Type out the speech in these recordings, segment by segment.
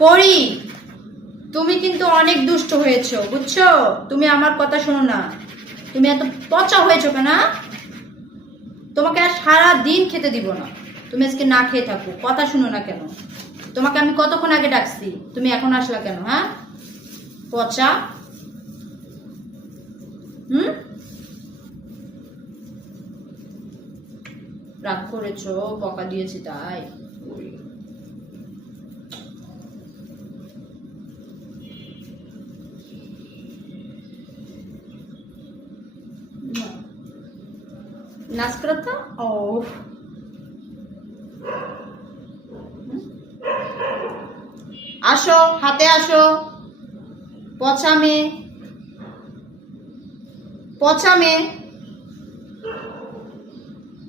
পরি, তুমি কিন্তু অনেক দুষ্ট হয়েছো, বুঝছো? তুমি আমার কথা শোনো না। তুমি এত পচা হয়েছো কেন? তোমাকে আর সারা দিন খেতে দিব না। তুমি আজকে না খেয়ে থাকো, কথা শুনো না কেন? তোমাকে আমি কতক্ষণ আগে ডাকছি, তুমি এখন আসলা কেন? হ্যাঁ, পচা। রাগ করেছো, বকা দিয়েছি তাই? नाच करा था। ओह, আসো, হাতে আসো। পচা মেয়ে, পচা মেয়ে।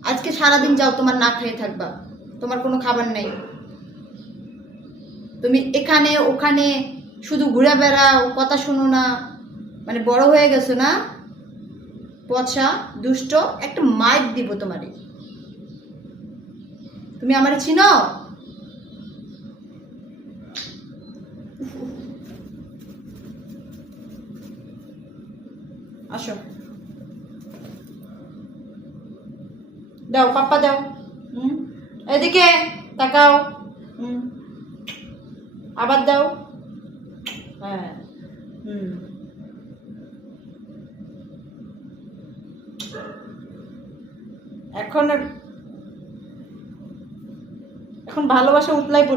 আজকে সারাদিন যাও, তোমার না খেয়ে থাকবা, তোমার কোনো খাবার নেই। তুমি এখানে ওখানে শুধু ঘুরে বেড়াও, কথা শুনো না, মানে বড় হয়ে গেছো না? পচা দুষ্ট, একটা মাইর দিব তোমারে। তুমি আমারে চিনো? আসো, দাও পাপ্পা দাও। এদিকে তাকাও। আবার দাও। হ্যাঁ, এখন এখন ভালোবাসা উতলাই পড়ছে।